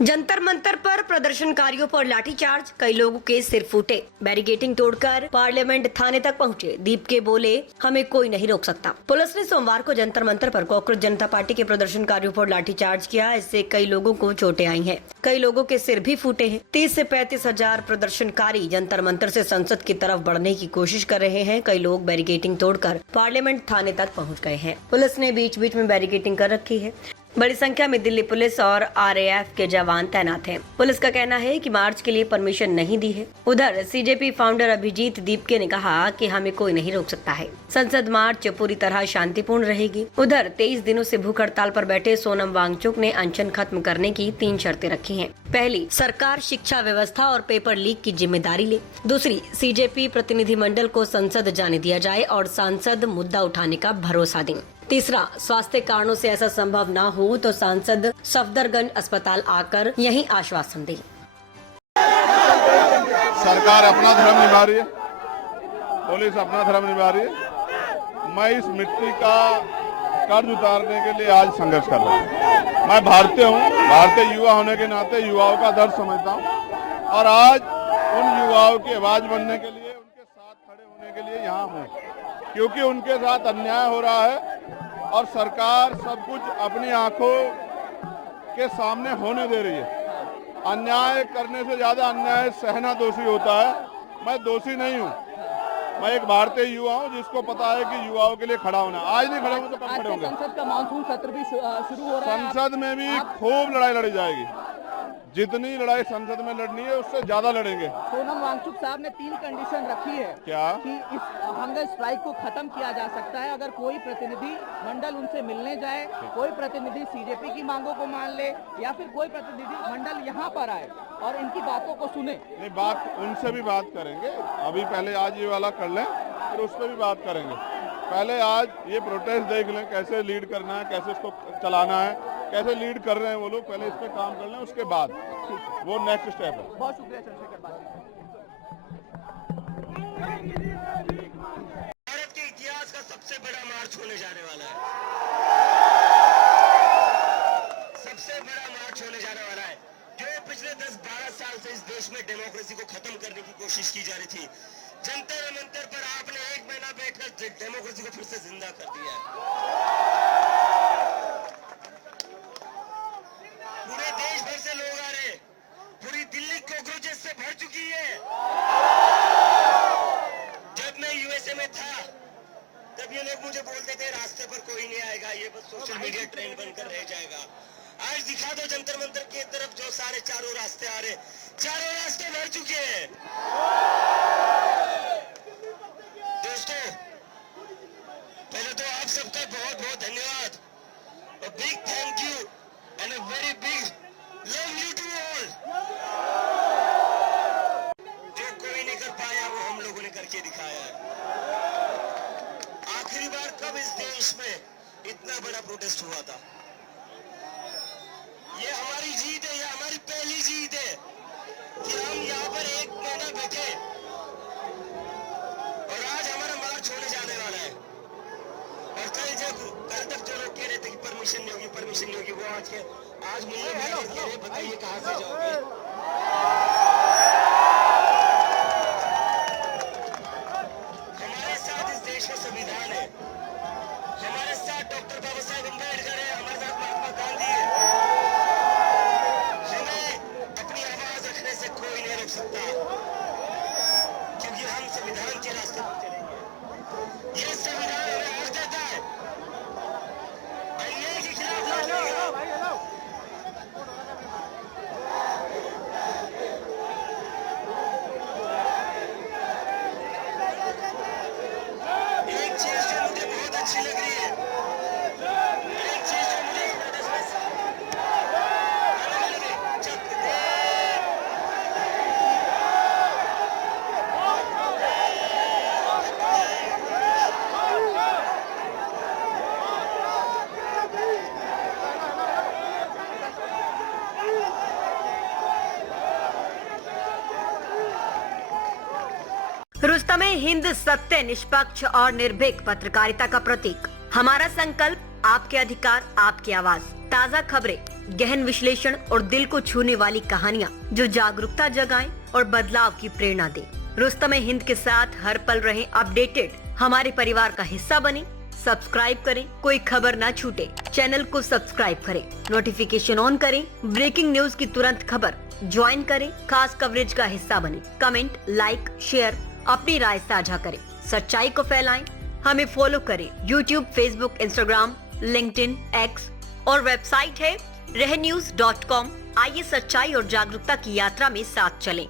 जंतर मंतर पर प्रदर्शनकारियों पर लाठीचार्ज, कई लोगों के सिर फूटे। बैरिकेडिंग तोड़कर पार्लियामेंट थाने तक पहुंचे। दीप के बोले, हमें कोई नहीं रोक सकता। पुलिस ने सोमवार को जंतर मंतर पर कांग्रेस जनता पार्टी के प्रदर्शनकारियों पर लाठीचार्ज किया। इससे कई लोगों को चोटें आई हैं। कई लोगों के सिर भी फूटे हैं। 30 से 35 हजार प्रदर्शनकारी जंतर मंतर से संसद की तरफ बढ़ने की कोशिश कर रहे हैं। कई लोग बैरिकेडिंग तोड़कर पार्लियामेंट थाने तक पहुँच गए हैं। पुलिस ने बीच बीच में बैरिकेडिंग कर रखी है। बड़ी संख्या में दिल्ली पुलिस और आरएएफ के जवान तैनात हैं। पुलिस का कहना है कि मार्च के लिए परमिशन नहीं दी है। उधर सीजेपी फाउंडर अभिजीत दीपके ने कहा कि हमें कोई नहीं रोक सकता है। संसद मार्च पूरी तरह शांतिपूर्ण रहेगी। उधर 23 दिनों से भूख हड़ताल पर बैठे सोनम वांगचुक ने अनशन खत्म करने की 3 शर्तें रखी हैं। पहली, सरकार शिक्षा व्यवस्था और पेपर लीक की जिम्मेदारी ले। दूसरी, सीजेपी प्रतिनिधिमंडल को संसद जाने दिया जाए और सांसद मुद्दा उठाने का भरोसा दें। तीसरा, स्वास्थ्य कारणों से ऐसा संभव न हो तो सांसद सफदरगंज अस्पताल आकर यही आश्वासन दे। सरकार अपना धर्म निभा रही है, पुलिस अपना धर्म निभा रही है। मैं इस मिट्टी का कर्ज उतारने के लिए आज संघर्ष कर रहा हूँ। मैं भारतीय हूँ, भारतीय युवा होने के नाते युवाओं का दर्द समझता हूँ और आज उन युवाओं की आवाज बनने के लिए, उनके साथ खड़े होने के लिए यहाँ हूँ, क्योंकि उनके साथ अन्याय हो रहा है और सरकार सब कुछ अपनी आंखों के सामने होने दे रही है। अन्याय करने से ज्यादा अन्याय सहना दोषी होता है। मैं दोषी नहीं हूँ, मैं एक भारतीय युवा हूँ जिसको पता है कि युवाओं के लिए खड़ा होना। आज नहीं खड़े होंगे तो कब खड़े होंगे। संसद का मानसून सत्र भी शुरू हो रहा है। संसद में भी खूब लड़ाई लड़ी जाएगी। जितनी लड़ाई संसद में लड़नी है उससे ज्यादा लड़ेंगे। सोनम वांगचुक साहब ने 3 कंडीशन रखी है। क्या? कि इस हंगर स्ट्राइक को खत्म किया जा सकता है अगर कोई प्रतिनिधि मंडल उनसे मिलने जाए, कोई प्रतिनिधि सीजेपी की मांगों को मान ले या फिर कोई प्रतिनिधि मंडल यहाँ पर आए और इनकी बातों को सुने। नहीं, बात उनसे भी बात करेंगे। अभी पहले आज ये वाला कर लें, फिर उस पर भी बात करेंगे। पहले आज ये प्रोटेस्ट देख लें, कैसे लीड करना है, कैसे इसको चलाना है, कैसे लीड कर रहे हैं वो लोग। पहले इस पे काम कर लें, उसके बाद वो नेक्स्ट स्टेप है। बहुत शुक्रिया चंद्रशेखर भाई। भारत के इतिहास का सबसे बड़ा मार्च होने जाने वाला है। सबसे बड़ा मार्च होने जाने वाला है। जो पिछले 10-12 साल से इस देश में डेमोक्रेसी को खत्म करने की कोशिश की जा रही थी, जंतर मंतर पर आपने 1 महीना बैठकर डेमोक्रेसी को फिर से जिंदा कर दिया है। पूरे देश भर से लोग आ रहे, पूरी दिल्ली कॉकरोचेस से भर चुकी है। जब मैं यूएसए में था तब ये लोग मुझे बोलते थे रास्ते पर कोई नहीं आएगा, ये बस सोशल मीडिया ट्रेंड बनकर रह जाएगा। आज दिखा दो जंतर मंतर की तरफ जो सारे चारों रास्ते आ रहे, चारों रास्ते भर चुके हैं। दोस्तों, पहले तो आप सबका बहुत बहुत धन्यवाद, big thank you and a very big love you to all. जो कोई नहीं कर पाया वो हम लोगों ने करके दिखाया है। आखिरी बार कब इस देश में इतना बड़ा प्रोटेस्ट हुआ था? ये हमारी जीत है, ये हमारी पहली जीत है कि हम यहाँ पर 1 महीना बैठे और आज हमारा मार्च होने जाने वाला है। और कल तक जो लोग कह रहे थे कि परमिशन नहीं होगी, परमिशन नहीं होगी, वो आज मुझे बताइए कहाँ से जाओगे। हमारे साथ इस देश का संविधान है, हमारे साथ डॉक्टर बाबा साहेब अम्बेडकर है, हमारे साथ महात्मा गांधी है। हमें अपनी आवाज रखने से कोई नहीं रोक सकता, क्योंकि हम संविधान के रास्ते पर चलेंगे। ये संविधान हमें हक देता है अन्याय के खिलाफ लड़ने का। एक चीज जो मुझे बहुत अच्छी लग रही है, एक चीज जो मुझे इस प्रोटेस्ट में चक दे रुस्तमे हिंद सत्य, निष्पक्ष और निर्भीक पत्रकारिता का प्रतीक। हमारा संकल्प, आपके अधिकार, आपकी आवाज। ताज़ा खबरें गहन विश्लेषण और दिल को छूने वाली कहानियाँ जो जागरूकता जगाएं और बदलाव की प्रेरणा दे। रुस्तम-ए-हिंद के साथ हर पल रहे अपडेटेड, हमारे परिवार का हिस्सा बने। सब्सक्राइब करें, कोई खबर ना छूटे। चैनल को सब्सक्राइब करें, नोटिफिकेशन ऑन करें, ब्रेकिंग न्यूज की तुरंत खबर ज्वाइन करें, खास कवरेज का हिस्सा बने। कमेंट, लाइक, शेयर, अपनी राय साझा करें, सच्चाई को फैलाएं। हमें फॉलो करें YouTube, Facebook, Instagram, LinkedIn, X और वेबसाइट है रहnews.com। आइए सच्चाई और जागरूकता की यात्रा में साथ चलें।